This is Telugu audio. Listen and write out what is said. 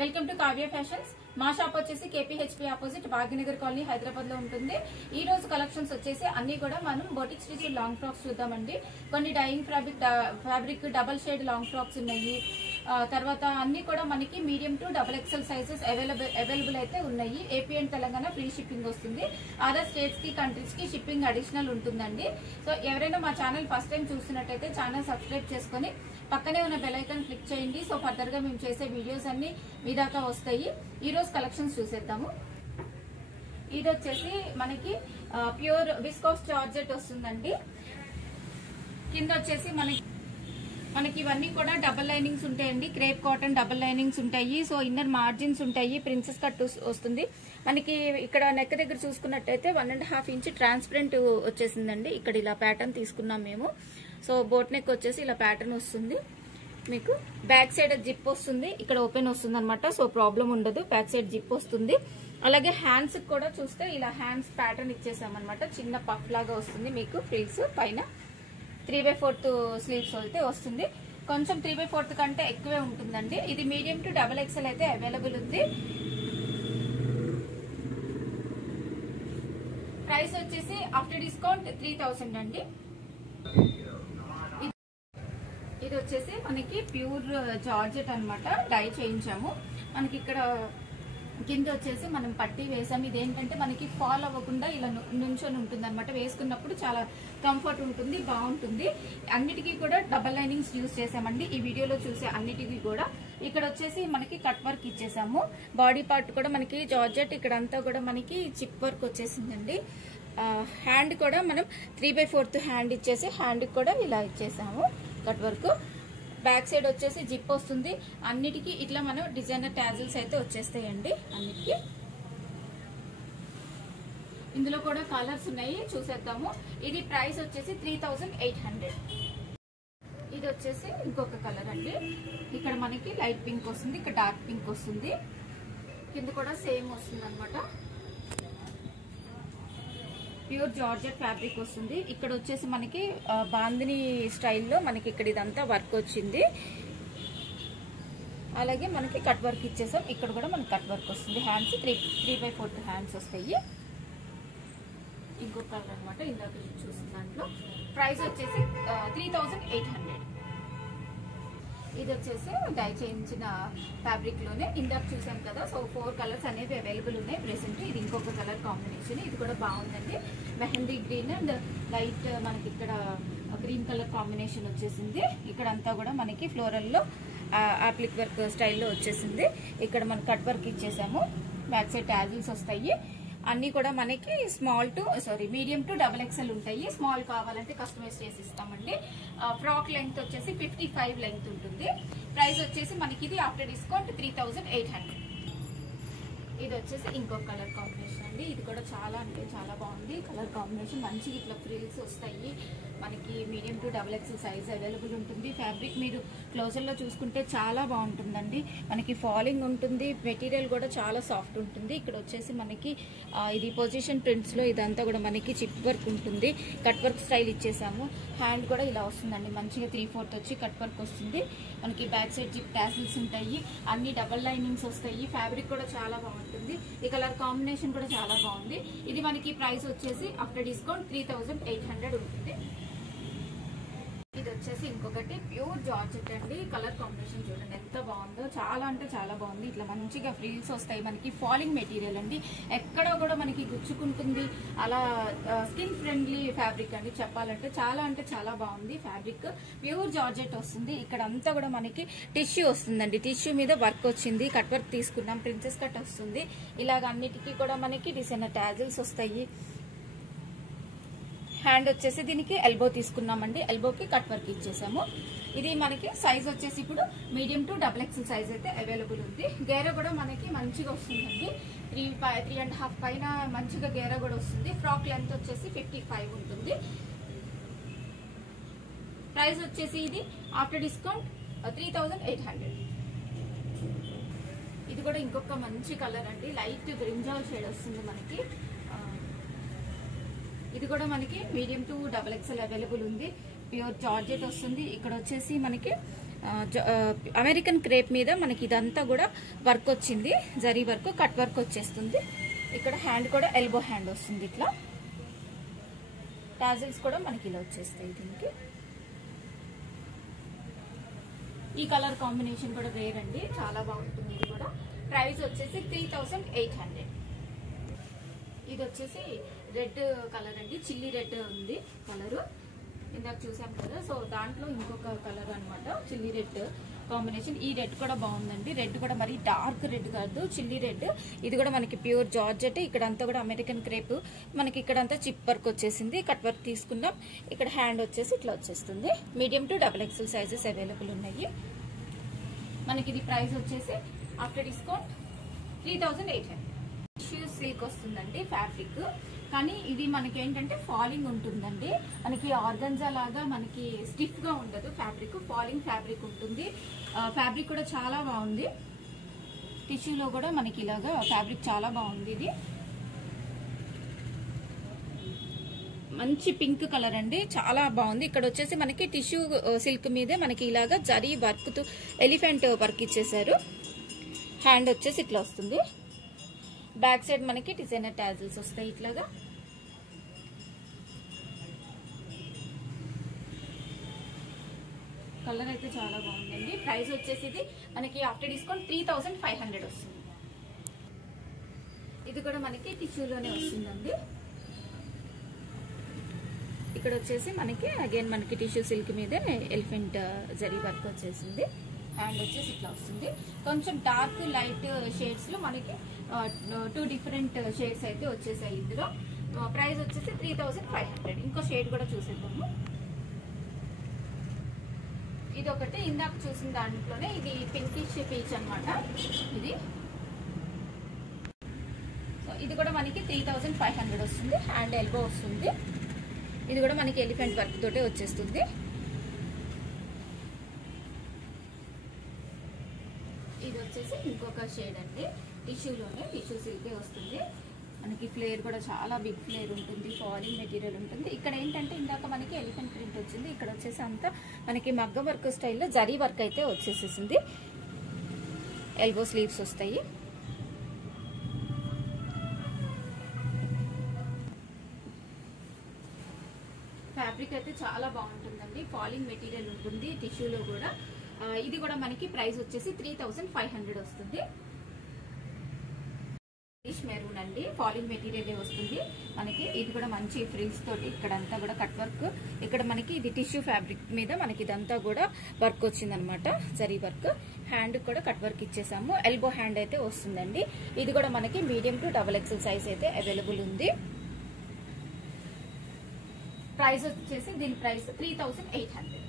Welcome to Kavya fashions. మా షాప్ వచ్చేసి KPHP opposite Bhagyanagar colony Hyderabad లో ఉంటుంది. ఈ రోజు కలెక్షన్స్ వచ్చేసి అన్ని కూడా మనం బోటిక్ స్టిచ్ లాంగ్ ఫ్రాక్స్ చూద్దామండి. కొన్ని dyeing fabric double shade long frocks ఉన్నాయి. తర్వాత అన్ని కూడా మనకి medium to double XL sizes available అయితే ఉన్నాయి. AP and Telangana free shipping వస్తుంది. అదర్ స్టేట్స్ కి కంట్రీస్ కి షిప్పింగ్ అడిషనల్ ఉంటుందండి. సో ఎవరైనా మా ఛానల్ ఫస్ట్ టైం చూస్తున్నట్టయితే ఛానల్ సబ్స్క్రైబ్ చేసుకుని పక్కనే ఉన్న బెల్ ఐకాన్ క్లిక్ చేయండి. సో ఫర్దర్ గా మేము చేసే వీడియోస్ అన్ని మీ దాకా వస్తాయి. ఈ రోజు కలెక్షన్స్ చూసేద్దాము. ఇది వచ్చేసి మనకి ప్యూర్ విస్కోస్ జార్జెట్ వస్తుందండి. కింద వచ్చేసి మనకి ఇవన్నీ కూడా డబల్ లైనింగ్స్ ఉంటాయండి. క్రేప్ కాటన్ డబల్ లైనింగ్స్ ఉంటాయి. సో ఇన్నర్ మార్జిన్స్ ఉంటాయి. ప్రిన్సెస్ కట్ వస్తుంది. మనకి ఇక్కడ నెక్ దగ్గర చూసుకున్నట్టయితే 1.5 ఇంచ్ ట్రాన్స్పరెంట్ వచ్చేసిందండి. ఇక్కడ ఇలా ప్యాటర్న్ తీసుకున్నాం మేము. సో బోట్ నెక్ వచ్చేసి ఇలా ప్యాటర్న్ వస్తుంది. మీకు బ్యాక్ సైడ్ జిప్ వస్తుంది. ఇక్కడ ఓపెన్ వస్తుంది అనమాట. సో ప్రాబ్లం ఉండదు. బ్యాక్ సైడ్ జిప్ వస్తుంది. అలాగే హ్యాండ్స్ కూడా చూస్తే ఇలా హ్యాండ్స్ ప్యాటర్న్ ఇచ్చేసామన్నమాట. చిన్న పఫ్ లాగా వస్తుంది. మీకు ఫ్రిల్స్ పైన 3/4 స్లీవ్స్ అయితే వస్తుంది. కొంచెం 3/4 కంటే ఎక్కువే ఉంటుందండి. ఇది మీడియం టు డబల్ ఎక్సెల్ అయితే అవైలబుల్ ఉంది. ప్రైస్ వచ్చేసి ఆఫ్టర్ డిస్కౌంట్ 3000 అండి. ఇది వచ్చేసి మనకి ప్యూర్ జార్జెట్ అన్నమాట. డై చేయించాము. మనకి ఇక్కడ కింద వచ్చేసి మనం పట్టీ వేసాము. ఇదేంటంటే మనకి ఫాల్ అవ్వకుండా ఇలా నుంచొని ఉంటుంది అనమాట. వేసుకున్నప్పుడు చాలా కంఫర్ట్ ఉంటుంది, బాగుంటుంది. అన్నిటికీ కూడా డబల్ లైనింగ్స్ యూజ్ చేసామండి. ఈ వీడియోలో చూసే అన్నిటికీ కూడా ఇక్కడ వచ్చేసి మనకి కట్ వర్క్ ఇచ్చేసాము. బాడీ పార్ట్ కూడా మనకి జార్జెట్ ఇక్కడంతా కూడా మనకి చిప్ వర్క్ వచ్చేసిందండి. హ్యాండ్ కూడా మనం 3/4 హ్యాండ్ ఇచ్చేసి హ్యాండ్ కూడా ఇలా ఇచ్చేసాము కట్ వర్క్. బ్యాక్ సైడ్ వచ్చేసి జిప్ వస్తుంది. అన్నిటికీ ఇట్లా మనం డిజైనర్ టాజిల్స్ అయితే వచ్చేస్తాయండి. అన్నిటికీ ఇందులో కూడా కలర్స్ ఉన్నాయి, చూసేద్దాము. ఇది ప్రైస్ వచ్చేసి 3800. ఇది వచ్చేసి ఇంకొక కలర్ అండి. ఇక్కడ మనకి లైట్ పింక్ వస్తుంది, ఇక్కడ డార్క్ పింక్ వస్తుంది. కింద కూడా సేమ్ వస్తుంది అనమాట. ప్యూర్ జార్జెట్ ఫ్యాబ్రిక్ వస్తుంది. ఇక్కడ వచ్చేసి మనకి బాందిని స్టైల్లో మనకి ఇక్కడ ఇదంతా వర్క్ వచ్చింది. అలాగే మనకి కట్ వర్క్ ఇచ్చేసాం. ఇక్కడ కూడా మనకి కట్ వర్క్ వస్తుంది. హ్యాండ్స్ 3/4 హ్యాండ్స్ వస్తాయి. ఇంకొక కలర్ అనమాట. ఇందాక చూసిన దాంట్లో ప్రైస్ వచ్చేసి 3800. ఇది వచ్చేసి డై చేయించిన ఫ్యాబ్రిక్ లోనే ఇందాక చూసాం కదా. సో 4 కలర్స్ అనేవి అవైలబుల్ ఉన్నాయి ప్రెసెంట్. ఇది ఇంకొక కలర్ కాంబినేషన్. ఇది కూడా బాగుందండి. మెహందీ గ్రీన్ అండ్ లైట్ మనకి ఇక్కడ గ్రీన్ కలర్ కాంబినేషన్ వచ్చేసింది. ఇక్కడ అంతా కూడా మనకి ఫ్లోరల్ లో ఆప్లిక్ వర్క్ స్టైల్లో వచ్చేసింది. ఇక్కడ మనం కట్ వర్క్ ఇచ్చేసాము. బ్యాక్ సైడ్ టాజిల్స్ వస్తాయి. అన్ని కూడా మనకి మీడియం టు డబల్ ఎక్సెల్ ఉంటాయి. స్మాల్ కావాలంటే కస్టమైజ్ చేసి ఇస్తామండి. ఫ్రాక్ లెంగ్త్ వచ్చేసి 55 లెంగ్త్ ఉంటుంది. ప్రైస్ వచ్చేసి మనకి ఇది ఆఫ్టర్ డిస్కౌంట్ 3800. ఇది వచ్చేసి ఇంకొక కలర్ కాంబినేషన్ అండి. ఇది కూడా చాలా అంటే చాలా బాగుంది కలర్ కాంబినేషన్. మంచిగా ఇట్లా ఫ్రిల్స్ వస్తాయి. మనకి medium to double XL size available ఉంటుంది. ఫ్యాబ్రిక్ మీరు క్లోజర్ లో చూసుకుంటే చాలా బాగుంటుందండి. మనకి ఫాలింగ్ ఉంటుంది. మెటీరియల్ కూడా చాలా సాఫ్ట్ ఉంటుంది. ఇక్కడ వచ్చేసి మనకి ఇది పొజిషన్ ప్రింట్స్ లో ఇదంతా కూడా మనకి చిప్ వర్క్ ఉంటుంది. కట్ వర్క్ స్టైల్ ఇచ్చేసాము. హ్యాండ్ కూడా ఇలా వస్తుందండి. మంచిగా 3/4 వచ్చి కట్ వర్క్ వస్తుంది. మనకి బ్యాక్ సైడ్ జిప్ టాసిల్స్ ఉంటాయి. అన్ని డబల్ లైనింగ్స్ వస్తాయి. ఫ్యాబ్రిక్ కూడా చాలా బాగుంటుంది. ఈ కలర్ కాంబినేషన్ కూడా చాలా బాగుంది. ఇది మనకి ప్రైస్ వచ్చేసి ఆఫ్టర్ డిస్కౌంట్ 3800 ఉంటుంది. ఇది వచ్చేసి ఇంకొకటి ప్యూర్ జార్జెట్ అండి. కలర్ కాంబినేషన్ చూడండి ఎంత బాగుందో. చాలా అంటే చాలా బాగుంది. ఇట్లా మంచిగా ఫ్రిల్స్ వస్తాయి. మనకి ఫాలింగ్ మెటీరియల్ అండి. ఎక్కడో కూడా మనకి గుచ్చుకుంటుంది. అలా స్కిన్ ఫ్రెండ్లీ ఫ్యాబ్రిక్ అండి చెప్పాలంటే. చాలా అంటే చాలా బాగుంది ఫ్యాబ్రిక్. ప్యూర్ జార్జెట్ వస్తుంది. ఇక్కడ అంతా కూడా మనకి టిష్యూ వస్తుందండి. టిష్యూ మీద వర్క్ వచ్చింది. కట్ వర్క్ తీసుకున్నాం. ప్రిన్సెస్ కట్ వస్తుంది. ఇలాగ అన్నిటికీ కూడా మనకి డిజైనర్ టాజిల్స్ వస్తాయి. హ్యాండ్ వచ్చేసి దీనికి ఎల్బో తీసుకున్నామండి. ఎల్బోకి కట్ వర్క్ ఇచ్చేసాము. ఇది మనకి సైజ్ వచ్చేసి ఇప్పుడు medium to double XL size అయితే అవైలబుల్ ఉంది. గేరా కూడా మనకి మంచిగా వస్తుందండి. 3.5 పైన మంచిగా గేరా కూడా వస్తుంది. ఫ్రాక్ లెంత్ వచ్చేసి 55 ఉంటుంది. ప్రైస్ వచ్చేసి ఇది ఆఫ్టర్ డిస్కౌంట్ 3800. ఇది కూడా ఇంకొక మంచి కలర్ అండి. లైట్ బ్రింజాల్ షేడ్ వస్తుంది మనకి. ఇది కూడా మనకి medium to double XL available ఉంది. ప్యూర్ జార్జెట్ వస్తుంది. ఇక్కడ వచ్చేసి మనకి అమెరికన్ క్రేప్ మీద మనకి ఇదంతా కూడా వర్క్ వచ్చింది, జరీ వర్క్, కట్ వర్క్ వచ్చేస్తుంది. ఇక్కడ హ్యాండ్ కూడా ఎల్బో హ్యాండ్ వస్తుంది. ఇట్లా టాజిల్స్ కూడా మనకి ఇలా వచ్చేస్తాయి. దీనికి ఈ కలర్ కాంబినేషన్ కూడా రేర్ అండి, చాలా బాగుంటుంది. ఇది కూడా ప్రైస్ వచ్చేసి 3800. ఇది వచ్చేసి రెడ్ కలర్ అండి, చిల్లీ రెడ్ ఉంది కలర్, ఇందాక చూసాం కదా. సో దాంట్లో ఇంకొక కలర్ అనమాట, చిల్లీ రెడ్ కాంబినేషన్. ఈ రెడ్ కూడా బాగుందండి. రెడ్ కూడా మరి డార్క్ రెడ్ కాదు, చిల్లీ రెడ్. ఇది కూడా మనకి ప్యూర్ జార్జెట్. ఇక్కడ అంతా కూడా అమెరికన్ క్రేప్, మనకి ఇక్కడంతా చిప్ వర్క్ వచ్చేసింది, కట్ వర్క్ తీసుకున్నాం. ఇక్కడ హ్యాండ్ వచ్చేసి ఇట్లా వచ్చేస్తుంది. Medium to XXL sizes available ఉన్నాయి మనకి. ఇది ప్రైస్ వచ్చేసి ఆఫ్టర్ డిస్కౌంట్ 3800. టిష్యూ సిల్క్ వస్తుందండి ఫ్యాబ్రిక్, కానీ ఇది మనకి ఏంటంటే ఫాలింగ్ ఉంటుందండి. మనకి ఆర్గన్జా లాగా మనకి స్టిఫ్ గా ఉండదు ఫ్యాబ్రిక్, ఫాలింగ్ ఫ్యాబ్రిక్ ఉంటుంది. ఫ్యాబ్రిక్ కూడా చాలా బాగుంది. టిష్యూలో కూడా మనకి ఇలాగా ఫ్యాబ్రిక్ చాలా బాగుంది. ఇది మంచి పింక్ కలర్ అండి, చాలా బాగుంది. ఇక్కడ వచ్చేసి మనకి టిష్యూ సిల్క్ మీదే మనకి ఇలాగా జరీ వర్క్ తో ఎలిఫెంట్ వర్క్ ఇచ్చేసారు. హ్యాండ్ వచ్చేసి ఇట్లా వస్తుంది. బ్యాక్ సైడ్ మనకి డిజైనర్ టాజిల్స్ వస్తాయి ఇట్లాగా. కలర్ అయితే చాలా బాగుందండి. ప్రైస్ వచ్చేసి ఇది మనకి ఆఫ్టర్ డిస్కౌంట్ 3500 వస్తుంది. ఇది కూడా మనకి టిష్యూలోనే వస్తుందండి. ఇక్కడ వచ్చేసి మనకి అగైన్ మనకి టిష్యూ సిల్క్ మీదే ఎలిఫెంట్ జరీ వర్క్ వచ్చేసింది. హ్యాండ్ వచ్చేసి ఇట్లా వస్తుంది. కొంచెం డార్క్ లైట్ షేడ్స్ లో మనకి 2 డిఫరెంట్ షేడ్స్ అయితే వచ్చేసాయి ఇందులో. ప్రైస్ వచ్చేసి 3500. ఇంకో షేడ్ కూడా చూసేద్దాము. ఇది ఒకటి ఇందాక చూసిన దాంట్లోనే, ఇది పింకిష్ పీచ్ అనమాట. ఇది సో ఇది కూడా మనకి 3500 వస్తుంది. హ్యాండ్ ఎల్బో వస్తుంది. ఇది కూడా మనకి ఎలిఫెంట్ వర్క్ తోటే వచ్చేస్తుంది. ఇది వచ్చేసి ఇంకొక షేడ్ అండి, టిష్యూలోనే, టిష్యూ సిల్కే వస్తుంది. మనకి ఫ్లేర్ కూడా చాలా బిగ్ ఫ్లేర్ ఉంటుంది, ఫాలింగ్ మెటీరియల్ ఉంటుంది. ఇక్కడ ఏంటంటే ఇందాక మనకి ఎలిఫెంట్ ప్రింట్ వచ్చింది, ఇక్కడ వచ్చేసి అంతా మనకి మగ్గ వర్క్ స్టైల్లో జరీ వర్క్ అయితే వచ్చేసేసింది. ఎల్బో స్లీవ్స్ వస్తాయి. ఫ్యాబ్రిక్ అయితే చాలా బాగుంటుందండి, ఫాలింగ్ మెటీరియల్ ఉంటుంది టిష్యూలో కూడా. ఇది కూడా మనకి ప్రైస్ వచ్చేసి 3500 వస్తుంది. మెరూన్ అండి, ఫాలింగ్ మెటీరియల్ వస్తుంది మనకి. ఇది కూడా మంచి ఫ్రిల్స్ తోటి ఇక్కడంతా కూడా కట్ వర్క్. ఇక్కడ మనకి ఇది టిష్యూ ఫ్యాబ్రిక్ మీద మనకి ఇదంతా కూడా వర్క్ వచ్చింది అనమాట, జరీ వర్క్. హ్యాండ్ కూడా కట్ వర్క్ ఇచ్చేసాము. ఎల్బో హ్యాండ్ అయితే వస్తుందండి. ఇది కూడా మనకి మీడియం టు XXL సైజ్ అయితే అవైలబుల్ ఉంది. ప్రైస్ వచ్చేసి దీని ప్రైస్ 3800.